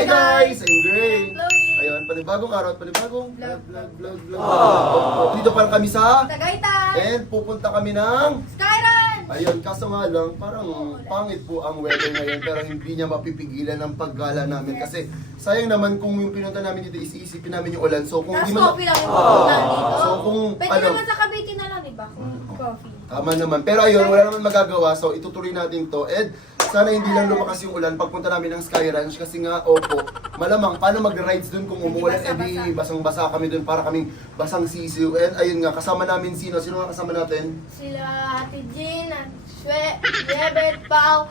Hi guys! I'm Gray. Chloe. Ayun, panibagong araw at panibagong vlog. Dito pa kami sa Tagaytay. and pupunta kami ng Skyran. ayun, kaso nga lang, parang pangit po ang weather ngayon pero hindi niya mapipigilan ang paggala namin kasi sayang naman kung yung pinunta namin dito isipin namin yung ulan. So kung Tapos hindi mo coffee lang yung pupuntahan dito. So, kung Pwede ano- naman sa Cavite na lang, diba? Kung coffee. tama naman. Pero ayun, wala naman magagawa. So, itutuloy natin to. And sana hindi lang lumakas yung ulan pagpunta namin ng Sky Ranch. Kasi nga, opo, malamang, paano mag-rides dun kung umuulan? Eh di, basang-basa kami dun para kaming basang sisiw. And ayun nga, kasama namin sino? Sino nga kasama natin? Sila Ate Jean, Ate Shwe, Yebet, Pao,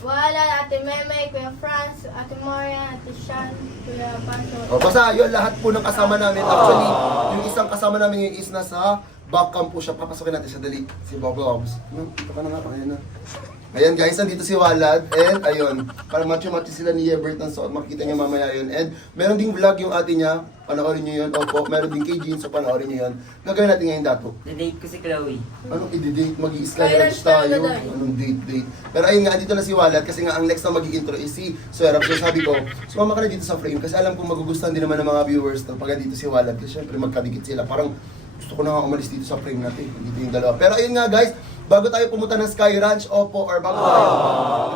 Wala, Ate Meme, Kuya Franz, Ate Moria, Ate Shan, Kuya Pancho. O, basta yun, lahat po ng kasama namin. Actually, yung isang kasama namin yung is nasa back camp po siya. Papasokin natin siya dali. Si Bob Bobs. Ito ka na nga, ayan na. Ayan guys, nandito si Walad. And ayun, parang macho-macho sila ni Yebert ng suot. Makikita niyo mamaya yun. And meron ding vlog yung ate niya. Panoorin niyo yun. Opo, meron din kay Jean. So panoorin niyo yun. Gagawin natin ngayon dato. The-date ko si Chloe. Anong i-date? Mag-i-sky Sky ranch ranch tayo, tayo. Daday. Anong date? Pero ayun nga, dito na si Walad kasi nga ang next na mag-i-intro is si Swerap. So sabi ko, sumama ka na dito sa frame kasi alam kong magugustuhan din naman ng mga viewers na pag dito si Walad. Kasi syempre magkadikit sila. Parang gusto ko na nga umalis dito sa frame natin. Dito yung dalawa. Pero ayun nga guys, bago tayo pumunta ng Sky Ranch, opo, or bago tayo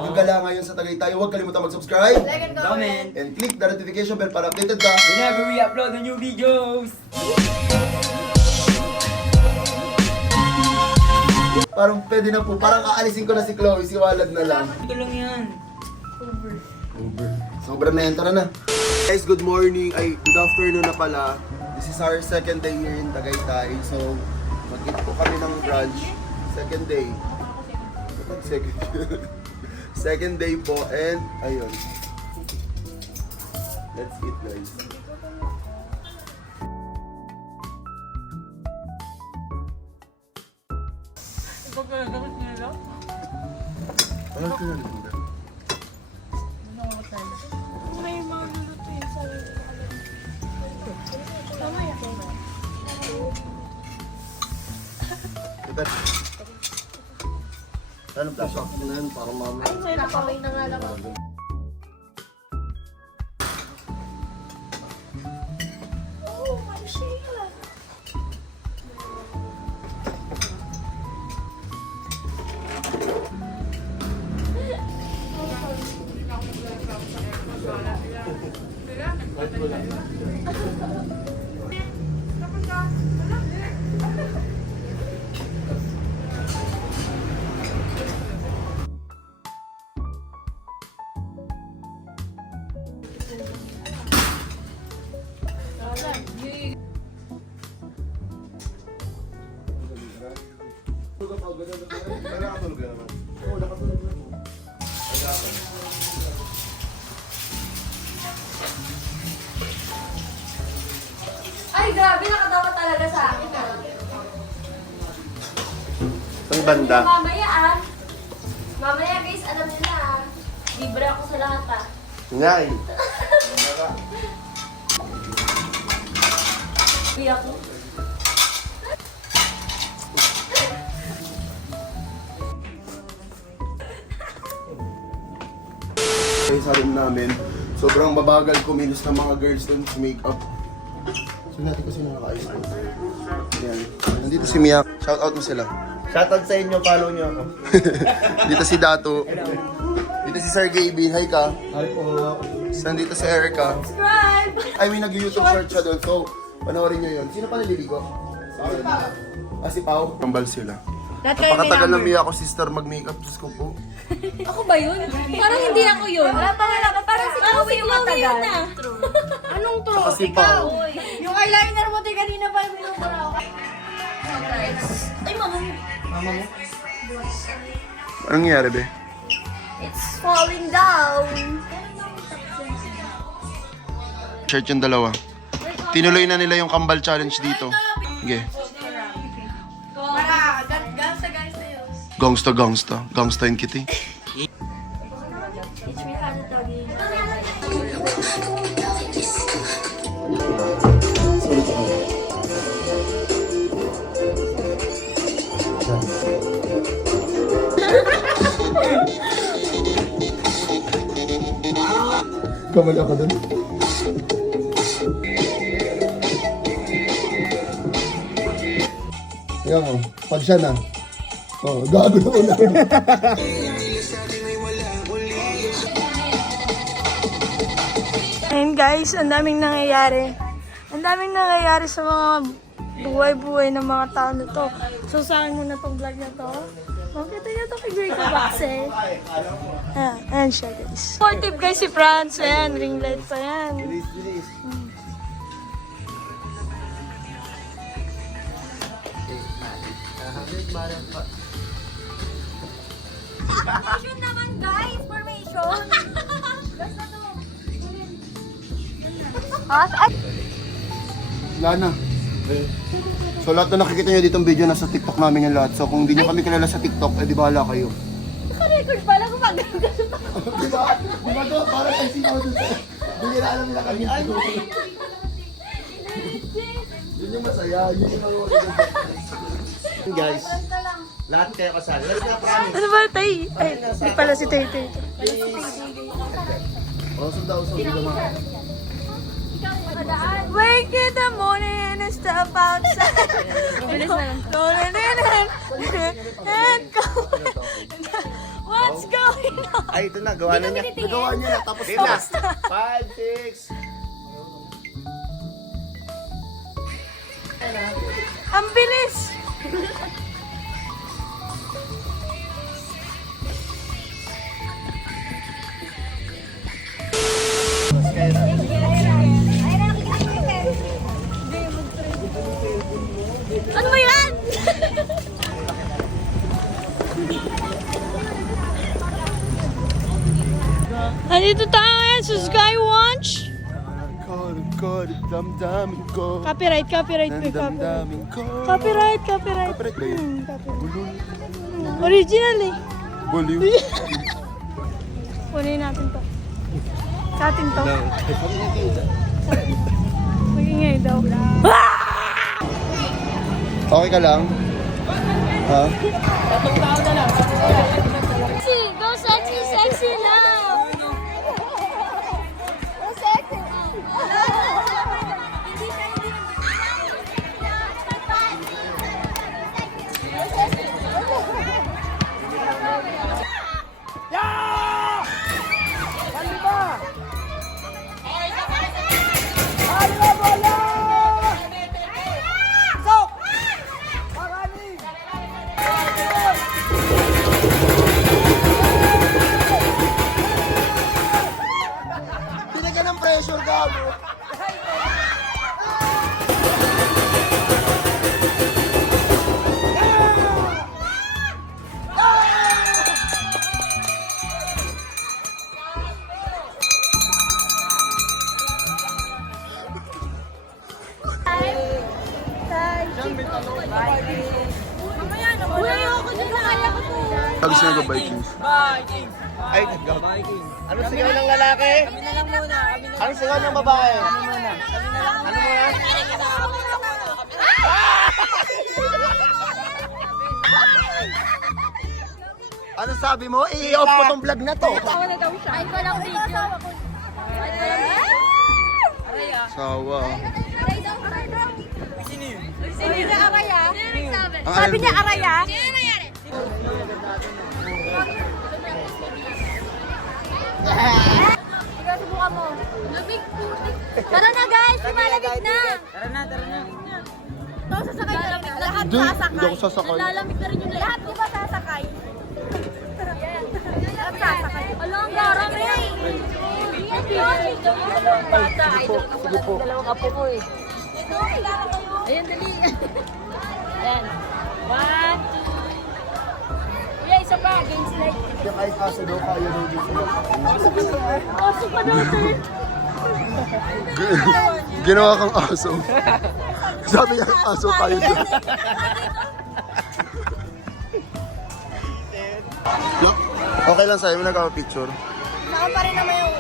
magagala ngayon sa Tagaytay, huwag kalimutan mag-subscribe Like and Comment. comment. and click the notification bell para updated ka. Whenever we upload the new videos! Parang pwede na po, parang aalisin ko na si Chloe, si Walad na lang. Ito lang yan. Over. Uber. Sobrang na yan, tara na. Guys, good morning, ay good afternoon na pala. This is our second day here in Tagaytay. So, mag-eat po kami ng brunch. Second day. Second second day po and ayun. Let's eat guys. Ano ka na rin? May mga luluto yun sa mamaya. Diba? Ano po sa akin na yun para mamaya. Ay, nakaway na nga lang ako. Oh, my Sheila. Nakatulog ka naman. Oo, nakatulog na po. Ay, grabe, nakatawa talaga sa akin. Saan banda? Mamaya ah. Mamaya guys, alam niyo na ah. Libre ako sa lahat ah. Ngay! Hindi ako. Sa room namin, sobrang mabagal kumilos ng mga girls dun sa makeup. So natin kasi nakakaayos ko. Ayan. Nandito si Mia. Shoutout mo sila. Shoutout sa inyo, follow nyo ako. Dito si Dato. Dito si Sir Gabin. Hi ka. Hi po. Nandito si Erica. Subscribe! Ay, may nag-YouTube short siya doon. So, panoorin nyo yun. Sino pa naliligo? Si Pao. Kambal sila. Napakatagal na Mia ako sister mag-makeup. Diyos ko po. Ako ba yun? Parang hindi ako yun. Wala pa wala pa. Parang si Chloe yung matagal. Anong true? Saka si Pao. Yung eyeliner mo tayo kanina pa yung minumura ako. Ay, mama. Anong nangyari, be? It's falling down. Shirt yung dalawa. Tinuloy na nila yung kambal challenge dito. Okay. Para, gangsta gangsta yun. Gangsta. Gangsta in kitty. Teach me how to doggy. Kamali ako dun. Yan mo, pag siya na. Oh, gago na una. Ayun guys, ang daming nangyayari. Ang daming nangyayari sa mga buhay-buhay ng mga tao na to. So sa akin muna tong vlog na to. Makita niyo to kay Greg Kabaxe. Ayan siya guys. Supportive guys si Franz. Ayan, ring light pa yan. Bilis, bilis. Formation naman, guys! Formation! Basta to. Wala na. So lahat na nakikita nyo ditong video nasa TikTok namin yung lahat. So kung hindi nyo kami kilala sa TikTok, eh di bahala kayo. Naka-record pala kung magaling ka sa Di ba? Di ba to? Parang ay sino dun sa... Hindi na alam nila kami. Ay, yun yung masaya. Yun yung Guys, lahat kayo kasal. Let's na promise. Ano ba, Tay? Ay, di pala si Tay Tay. Oh, sundaw, naman. Wake in the morning and step outside. Bilis na lang. And go. What's going on? Ay, ito na. Gawa na niya. Nagawa niya na, tapos Game na. na. 5, 6. Ang bilis! Ano ba yan? Andito tayo ngayon sa Skywatch. Damdamin ko. Copyright, copyright, copyright. Damdamin ko. Copyright, copyright. Copyright ba yun? Copyright. Original eh. Baliw. Kunin natin to. Sa atin to. Magingay daw. Okay ka lang? Ha? Sexy! Go sexy, sexy now! Go sexy! Binigyan ng pressure, gago. Uy, ayoko dyan na kaya ko to. Sabi siya nag-Vikings. Ay, ano sigaw ng lalaki? Ano sigaw ng babae? Ano muna? Ano sabi mo? I-off ko tong vlog na to. Kahit walang video. Sawa. Sino yung araya? Sabi niya araya? Ikaw, subukan mo. Lamig po. Tara na guys, lumalamig na. Tara na, tara na. Ito, sasakay na rin. Lahat Hindi, sasakay. hindi ako sasakay. Lalamig na rin yung lahat. Di ba sasakay? Lahat sasakay. Alam, garang rin. Bata, idol ka pala ng dalawang apo ko eh. Ito, kailangan kayo. Ayan, dali. Ayan. 1, 2. Kuya, isa pa. Against light. Kaya kahit aso daw kaya daw dito. Oso pa daw, sir. Ginawa kang aso. Sabi niya, aso kaya daw. Okay lang sa'yo, may nagawa-picture. Saan pa rin naman yung...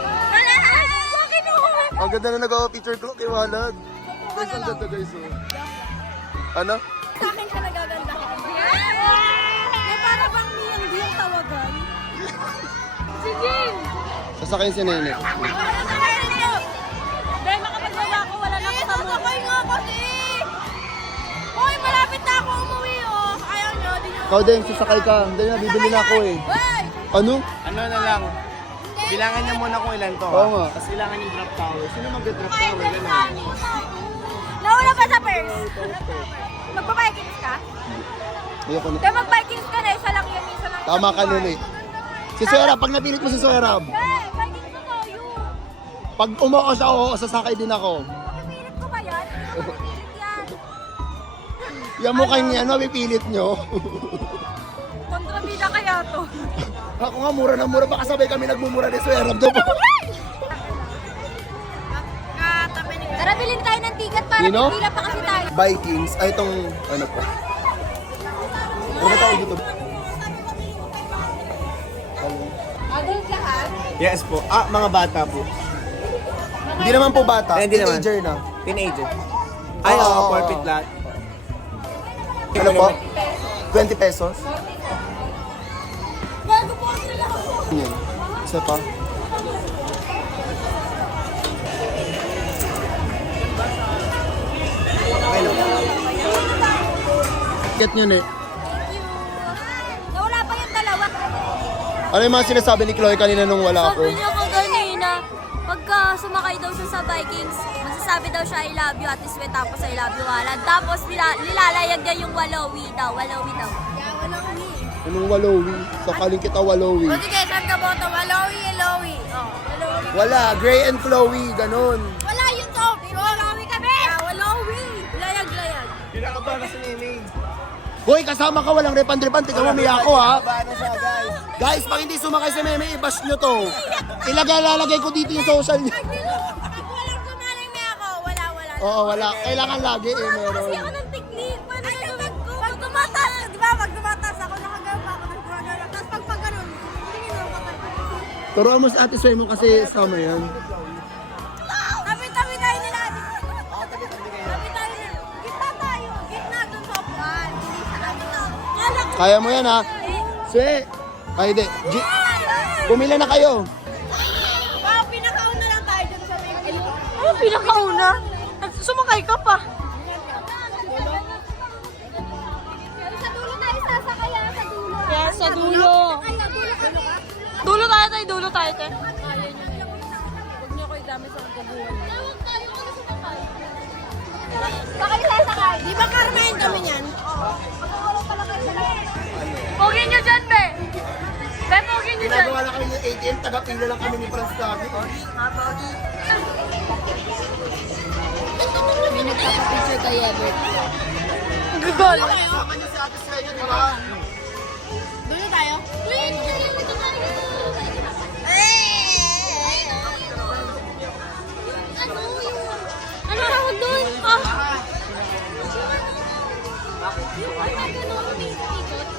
Bakit ako? Ang ganda na nagawa-picture ko kay Walad. Guys, ang ganda guys. Oh. Ano? Sa akin ka nagaganda ka. May para bang hindi yung tawagan. Si Jim! sasakyan si Nene. Dahil makapagbaba ako, wala na ako sa mood. Sakay nga kasi! Hoy, malapit na ako umuwi, oh. Ayaw nyo, di nyo. Ikaw din, sasakay ka. Hindi na, bibili na ako eh. Hoy! Ano? Ano na lang? Bilangan niya muna kung ilan to. Oo nga. Tapos kailangan yung drop towel. Sino mag-drop towel? Nauna pa sa purse. Magpa-Vikings ka? Ayoko na. Dahil mag-Vikings ka na, isa lang yan, isa lang. Tama ka nun eh. Si Suerab, pag napilit mo si Suerab, Hey, Vikings na tayo. pag umuo siya, oo, sasakay din ako. Pipilit ko ba yan? Hindi ko mapipilit yan. Yan mo kayo yan, mapipilit nyo. Kontrabida kaya to. Ako nga, mura na mura. Baka sabay kami nagmumura ni Suerab. Tara, bilhin tayo ng ticket para Sino? pipila pa kasi tayo. Vikings, ay itong, ano po. Ano ba tawag dito? Adult lahat? Yes po. Ah, mga bata po. Hindi naman po bata. Hindi naman. Teenager na. Teenager. Ay, Oo. oo, forfeit lahat. Ano po? 20 pesos? Bago po ang nila ako. Yan. Isa pa. Get nyo na. Nawala pa yung dalawa. Ano yung mga sinasabi ni Chloe kanina nung wala ako? Sabi niya ko kanina, pagka sumakay daw siya sa Vikings, masasabi daw siya I love you, Ate Swe, tapos I love you, Walad. Tapos nilalayag niya yung walowi daw, walowi daw. Anong walowi? Sakaling kita walowi. Sige, saan ka boto? Walowi, Elowi. Oh, Walowi. Wala, Gray and Chloe, ganun. Wala yun to. Walowi kami. Walowi. Layag-layag. Pinakaba na si Nene. Hoy, kasama ka, walang repan-repan. Tika mo, miya ako ha. Paano siya, guys? Guys, pag hindi sumakay si Meme, i-bash nyo to. Lalagay ko dito yung social niya. Pag walang sumaling niya ako, wala. Oo, wala. Kailangan lagi eh, meron. Kasi ako ng technique, pwede na gawin ko. Pag tumatas, di ba? Pag tumatas ako, nakagawa pa ako, nagkumagawa. Tapos pag ganun, tingin mo patay. Turuan mo si Ate Sway mo kasi sama yan. Tabi-tabi tayo nila. Tabi tayo nila. Gitna tayo. Gitna dun sa upuan. Hindi sa ano to. Kala ko. Kaya mo yan ha. Sway! Ay, di. Pumila na kayo. Wow, pinakauna lang tayo dun sa may Ano pinakauna? Sumakay ka pa. Sa dulo tayo sasakay, sa dulo. Kaya sa dulo. Ay, sa dulo kami. Dulo tayo tayo, dulo tayo tayo. Huwag niyo ko idami sa kaguhan. Tawag tayo kung ano sumakay. Baka sasakay. Di ba Carmen kami niyan? Pogin nyo dyan, be. Be, pogin nyo dyan. Ginagawa lang kami ng ATM, taga-pila lang kami ni Franz David. May nagpapapicture kay Ebert. Gagol. Kasama niyo si Ate Sway niyo, di ba? Dulo tayo? Ano tawag doon?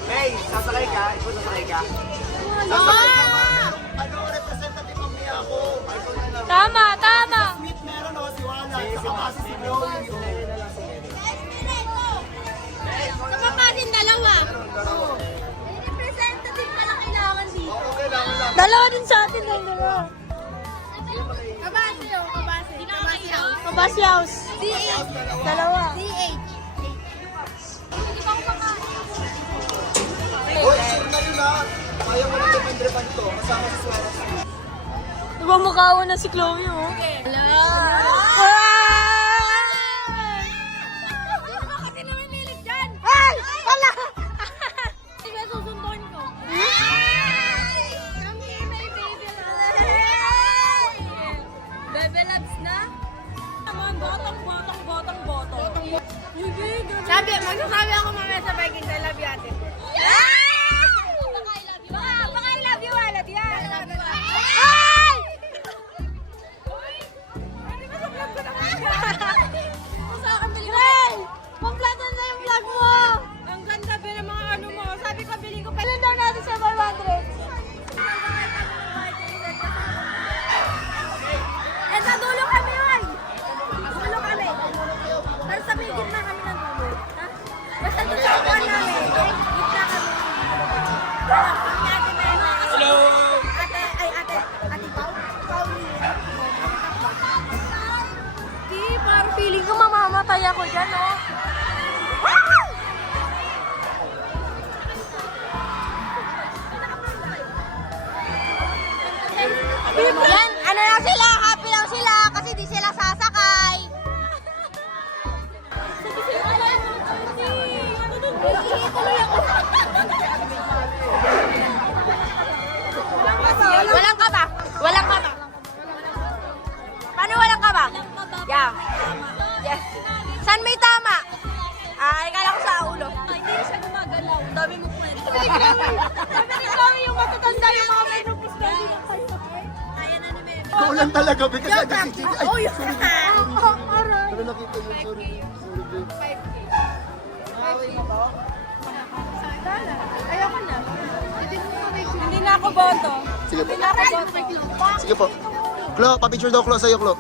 Hey, sasakay ka? Ikaw sasakay ka? Ano, representative ang niya ako. Tama, tama. Smith meron o, si Wala. Saka kasi si Chloe. Kapapasin dalawa. Representative pala kailangan dito. Oo, kailangan lang. Dalawa din sa atin, dalawa. Kabase yun, kabase. Kabase house. Mabasi house. DH. Dalawa. DH. Hoy, sure na yun ha. Kaya mo lang repan to. Kasama si Suara. Diba mukha ko na si Chloe, oh? Hello. Sino ba kasi namimilit dyan? Ay! Wala! Sige, susunduin ko. Kami, may baby loves. Baby loves na? Naman, botong. Sabi, magsasabi ako mamaya sa Vikings, I love you ate. Baka I love you, Walad yan. Ay! Ray! Pamplatan na yung vlog mo! Ang ganda ba ng mga ano mo? Sabi ko, bili ko pa. Ilan daw natin sa 500? Eh, sa dulo kami, Ray. Dulo kami. Pero sa may gitna kami ng dulo. Ha? Basta doon sa upuan namin. Gitna kami. Kami ate Meme. Hello! Ate, ay saya ko dyan, oh. Yan, ano lang sila, happy lang sila kasi di sila sasakay. Walang kaba. Walang kaba. Paano walang kaba? Yeah. Yes. Saan may tama? Ay, kala ko sa ulo. Hindi na siya gumagalaw. Dami mo kwento. Sabi ni Chloe, yung matatanda yung mga menopause na hindi lang kayo. Kaya na ni Meme. Ikaw lang talaga, be, kasi agad si Gigi. Ay, Oh, yun. sorry, Gigi. Pero nakita yun, sorry, be. Sorry, be. Hindi na ako boto. Sige po. Hindi na ako boto. Sige po. Klo, pa-picture daw, Klo, sa'yo, Klo.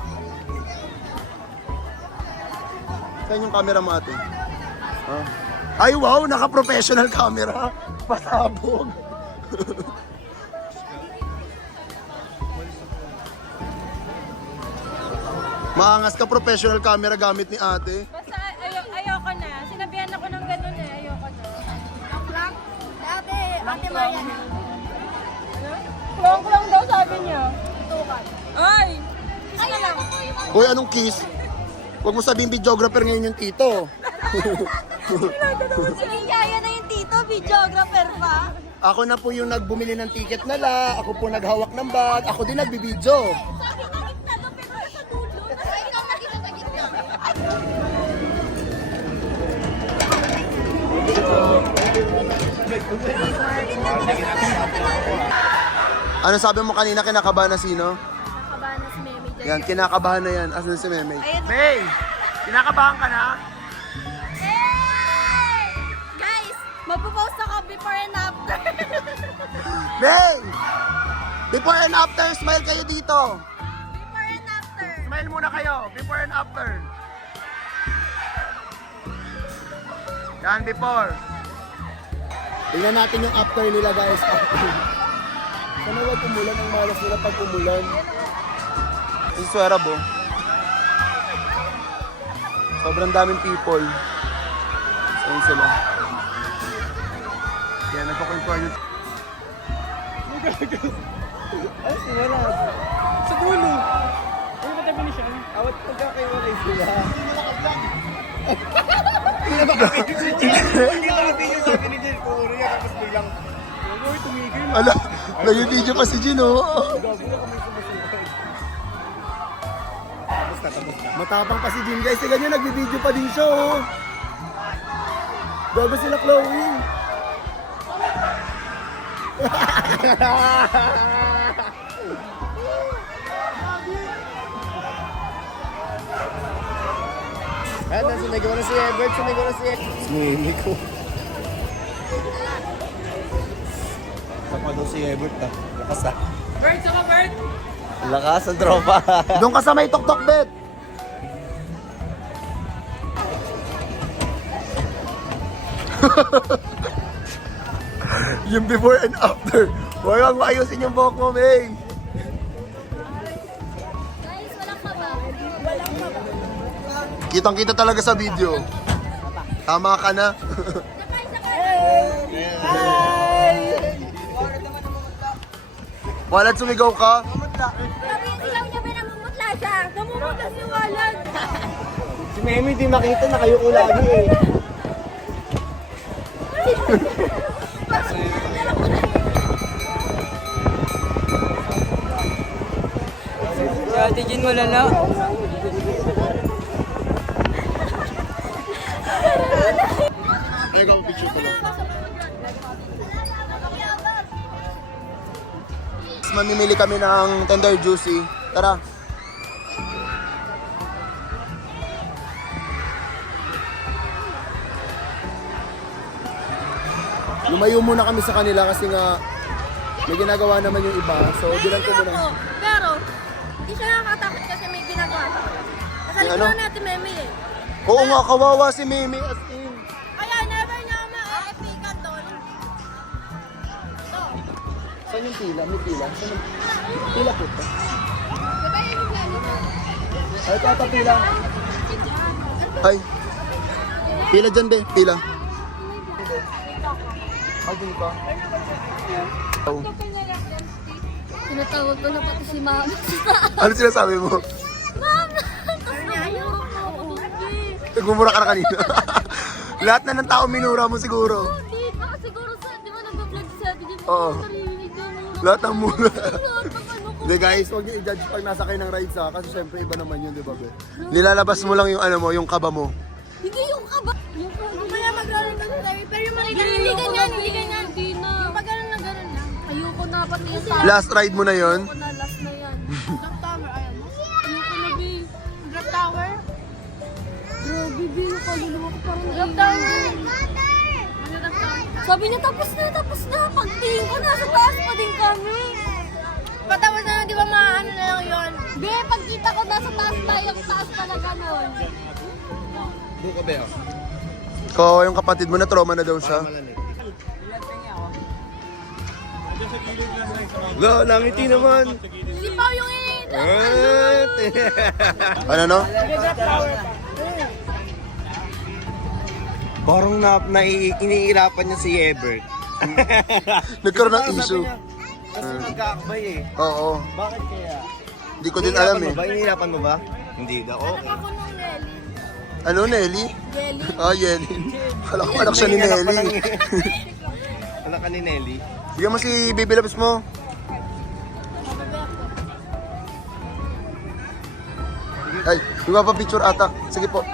Saan yung camera mo, ate? Ah. Ay, wow, naka-professional camera. Pasabog. Maangas ka professional camera gamit ni ate. Basta ayoko na. Sinabihan ako ng ganun eh. Ayoko na. Ate Mariana. Klong-klong daw sabi niya. Ay! Kiss na lang. Hoy, anong kiss? Huwag mo sabihin videographer ngayon yung tito. Sige, kaya na yung tito, videographer pa. Ako na po yung nagbumili ng ticket nala, ako po naghawak ng bag, ako din nagbibideo. Sabi na gitna doon, pero sa dulo. Ikaw nakita sa gitna. Ano sabi mo kanina, kinakabahan na sino? Nakabahan na si Meme dyan. Yan, kinakabahan na yan. Asan si Meme? May! Kinakabahan ka na? Hey! Guys, magpo-post ako before and after. May! Before and after, smile kayo dito. Before and after. Smile muna kayo, before and after. Yan, before. Tingnan natin yung after nila, guys. Sana wag umulan, ang malas nila pag umulan. Ang swera, bo. Sobrang daming people. Saan sila? Yan, nagpakwentuhan yun. Ay, sinara. Sa dulo. Ano ba tabi ni siya? Awat pagkakaiwalay sila. Hindi nakapidyo sa akin ni Jen. Puro niya, tapos biglang, uy, tumigil. Ala, nag-video pa si Jen, oh. Matapang pa si Jen, guys. Tingnan nyo, nag-video pa din siya, oh. Gago sila, Chloe. Ayan, sumigaw na si Ebert, sumigaw na si Ebert. Sumimik ko. Sapa daw si Ebert, ah. Lakas, ah. Bert, saka Bert! Lakas ang tropa. Doon ka sa may tok-tok, Bet. Yung before and after. Huwag kang maayusin yung buhok mo, May. Guys, walang kaba. Kitang-kita talaga sa video. Tama ka na. Sakay, sakay. Walad, sumigaw ka. Sabi yung ilaw niya, may namumutla siya. Namumutla si Walad. Si Memi di makita, nakayuko lagi eh. Si Ate Jean malala. Ay, picture ko lang. Mamimili kami ng tender juicy. Tara. Lumayo muna kami sa kanila kasi nga may ginagawa naman yung iba. So, dilan ko muna. Pero, hindi siya nakakatakot kasi may ginagawa. Kasali Ano? ko natin Meme eh. Oo nga, kawawa si Mimi as in. Kaya never niya ma-epikan doon. Ito. Saan yung pila? May pila? Saan yung pila po ito? Ay, ito pila. Ay. Pila dyan, be. Pila. Ay, dito. Oh. Tinatawag ko na pati si mama. Ano sinasabi mo? Mama! Kasi ayoko. Nagmumura ka na kanina. Lahat na ng tao minura mo siguro. Hindi, baka siguro sa, di ba nag-vlog si Ate Jim? Oo. Narinig ka muna. Lahat ng mura. Lahat ng ano ko. Hindi guys, huwag niyo i-judge pag nasa kayo ng rides ha. Kasi syempre iba naman yun, di ba be? Nilalabas mo lang yung ano mo, yung kaba mo. Hindi yung kaba. Yung kaba. Mamaya mag-gano'n na tayo. Pero yung Hindi ganyan. Hindi na. Yung pag gano'n na gano'n lang. Ayoko na pati yung tao. Last ride mo na yon. Ayoko na, last na yan. Drop tower, ayan mo. Ayoko na, B. Drop tower. Grabe, B. Kaluluwa ko parang Drop tower. Ano drop tower? Sabi niya, tapos na. Pagtingin ko, nasa taas pa din kami. Patapos na, di ba maano na lang yun? Be, pagkita ko, nasa taas tayo. Ang taas pala ganon. Buko ba yun? Ko yung kapatid mo na trauma na daw siya. Lo, nangiti naman. Si Pao yung iniita. Ano no? Parang iniirapan niya si Ebert. Nagkaroon ng issue. Kasi magkakabay eh. Oo. Bakit kaya? Hindi ko din alam eh. Inihirapan mo ba? Hindi daw. Okay. Ako nung Nelly. Ano, Nelly? Jelly. Ah, Yelly. Kala ko anak siya ni Nelly. Wala ka ni Nelly. Bigyan mo si Baby Loves mo. Ay, yung picture ata. Sige po.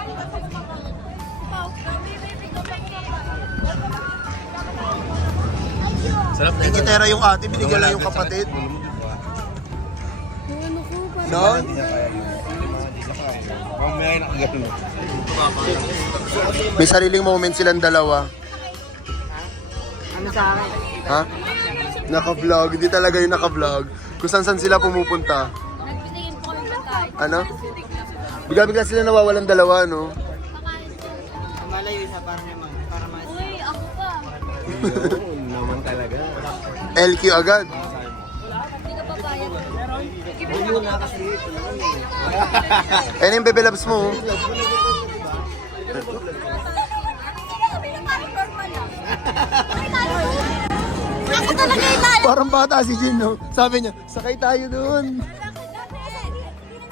Sarap na Tikitera yung ate, binigyan lang yung kapatid. No? Mamaya na kagano. May sariling moment silang dalawa. Ano sa akin? Ha? Naka-vlog, hindi talaga yung naka-vlog. Kung saan sila pumupunta. Nagpitingin po kami pagkain. Ano? Bigla-bigla sila nawawalan dalawa, no? Malayo isa para mas... Uy, ako pa. Yun naman talaga. LQ agad. Hindi ka papayag. Yun na kasi ito naman eh. Ayun yung Baby Loves mo. oh. Ako talaga yung lalo. Parang bata si Jin, no? Sabi niya, sakay tayo doon.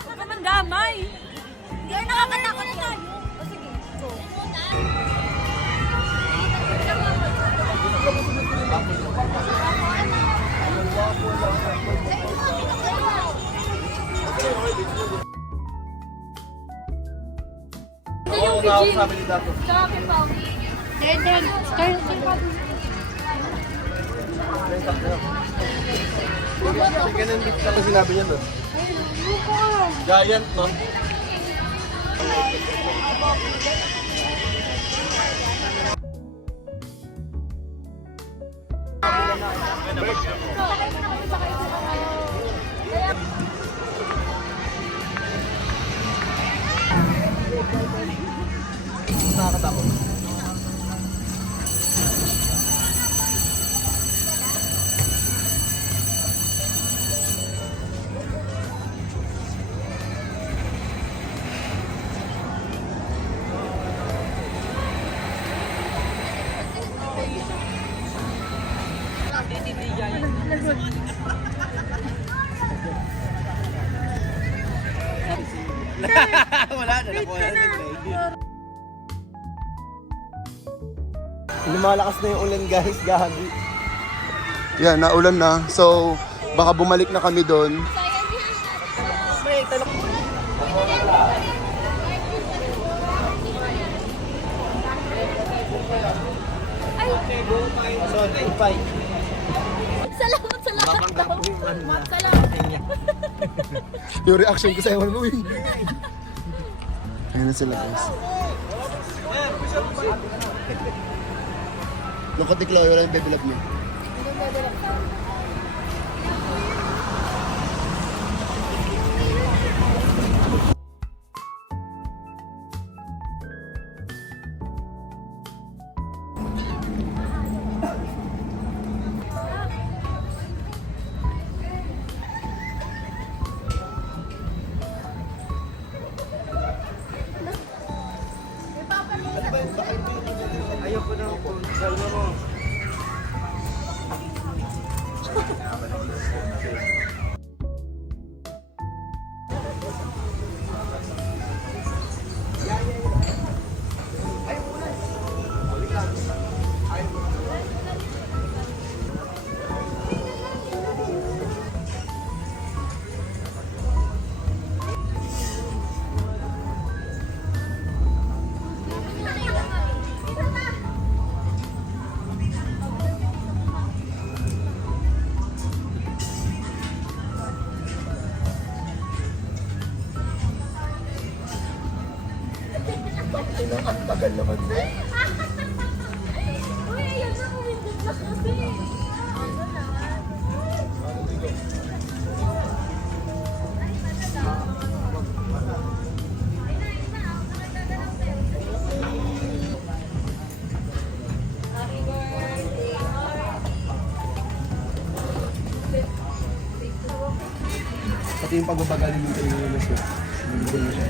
Ako man damay. Hindi ako nakakatakot na tayo. O sige, go. Ito yung Virgin. Sa akin pa. Then, Ganun dito sa sinabi niya doon. Giant, no? Wala na, nakuha na nila. Lumalakas na yung ulan guys, gabi. Yan, naulan na. So, baka bumalik na kami doon. Salamat sa lahat daw. Salamat. Yung reaction ko sa ewan mo, Ayan na sila, guys. Look at the Chloe, wala yung Baby Love niya. Ang tagal naman. Uy, ayun na, kumindot na kasi. Pati yung pagbabagalin yung kayo yung nasa. Hindi mo siya.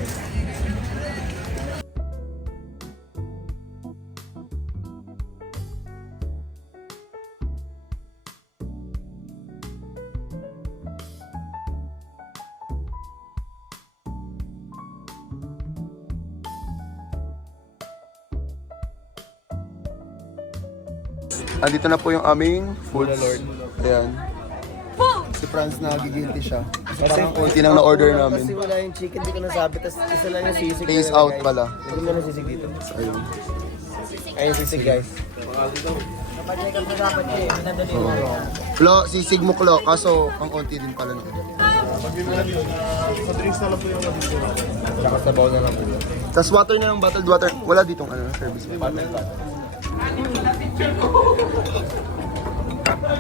Andito na po yung aming food. Ayan. Si Franz nagigilty siya. Parang konti nang na-order namin. Kasi wala yung chicken, di ko nasabi. Tapos isa lang yung sisig. Taste out pala. Lagyan mo na sisig dito. Ayun. Ayun sisig guys. Klo, sisig mo Klo. Kaso, ang konti din pala na. Tsaka sabaw na lang po. Tapos water na lang, bottled water. Wala ditong ano, service.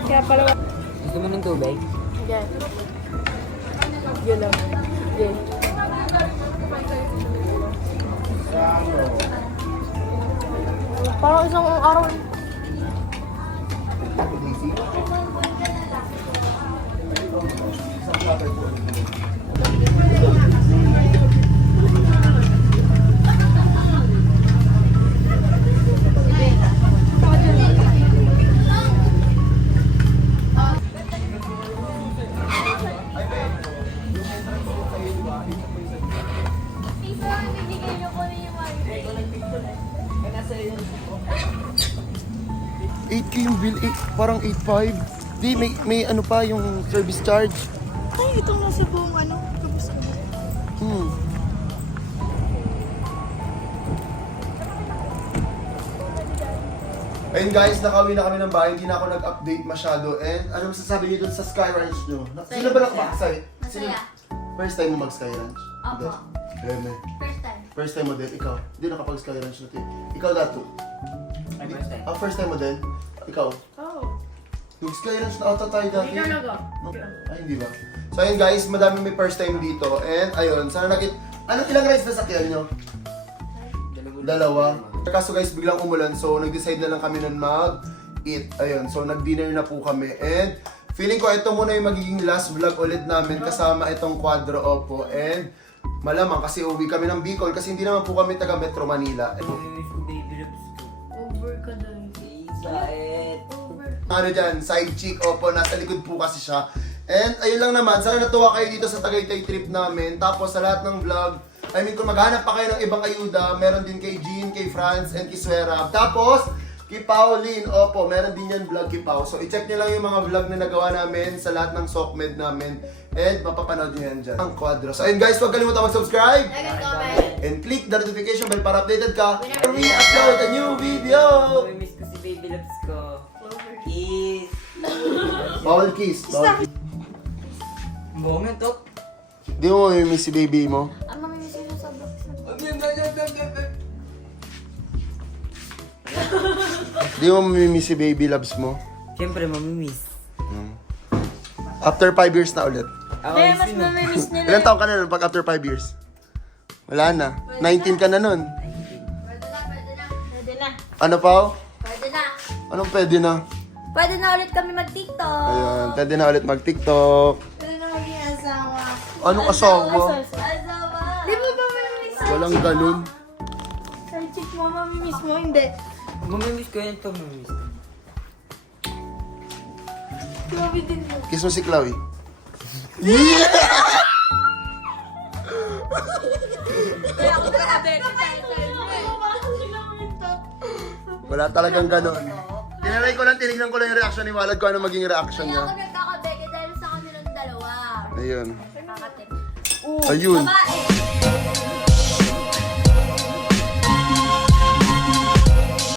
Kaya pala, Gusto mo ng tubig? yan. Yun lang. Yan. Parang isang araw. Bibigay niyo ko na yung wifi. 8K yung bill, parang 8.5. Di, may ano pa yung service charge. Ay, itong nasa buong ano. Kamusta ba? Ayun guys, nakauwi na kami ng bahay. Hindi na ako nag-update masyado. And ano masasabi niyo dun sa Sky Ranch nyo? Sino ba nakapag-Sky? Masaya. First time mo mag-Sky Ranch? Opo. Hindi. First time. First time mo din, ikaw. Hindi nakapag-Sky Ranch natin. Ikaw dato. First time. First time mo din? Ikaw. Oo. Nag-Sky Ranch na ata tayo dati. Hindi talaga. No? Ay, hindi ba? So ayun guys, madami may first time dito. And ayun, sana ilang rides na sakyan nyo? Dalawa. Kaso guys, biglang umulan. So nag-decide na lang kami nun mag-eat. Ayun, so nag-dinner na po kami. And feeling ko ito muna yung magiging last vlog ulit namin kasama itong Quadro Oppo. And malamang kasi uwi kami ng Bicol kasi hindi naman po kami taga Metro Manila. Over ka dun. Ano dyan, side chick, Oppo, nasa likod po kasi siya. And ayun lang naman, sana natuwa kayo dito sa Tagaytay trip namin. Tapos sa lahat ng vlog, I mean kung maghanap pa kayo ng ibang ayuda, meron din kay Jean, kay Franz, and kay Swera. Tapos, kay Pauline, Oppo, meron din yan vlog kay Pao. So i-check nyo lang yung mga vlog na nagawa namin sa lahat ng SOCMED namin. And mapapanood nyo yan dyan. Ang Quadro. So ayun guys, huwag kalimutan mag-subscribe. Like and comment. And click the notification bell para updated ka when we upload a new video. Miss ko si baby loves ko. Kiss. Bawal kiss. Bawal kiss. Buong to. Di mo mamimiss si baby mo? Ang mamimiss yun sa box. Di mo mamimiss si baby loves mo? Siyempre, mamimiss. After 5 years na ulit. Kaya mas mamimiss nila. Ilan taon ka na nun pag after 5 years? Wala na. 19 ka na nun. Pwede na, pwede na. Pwede na. Ano pa? Pwede na. Anong pwede na? Pwede na ulit kami mag-TikTok. Ayun, pwede na ulit mag-TikTok. Pwede na maging asawa. Anong asawa? Asawa. Di mo ba mamimiss? Walang ganun. Side chick mo, mamimiss mo, hindi. Mamimiss ko yan to, mamimiss. Grabe din mo. Kiss mo si Chloe. Kaya ako grabe. Wala talagang ganun. Tinanay ko lang, tinignan ko lang yung reaction ni Walad kung ano maging reaction Kaya ako niya. nagkakabeke dahil sa kanilang dalawa. Ayun. Nakakatip. Ayun. Babae.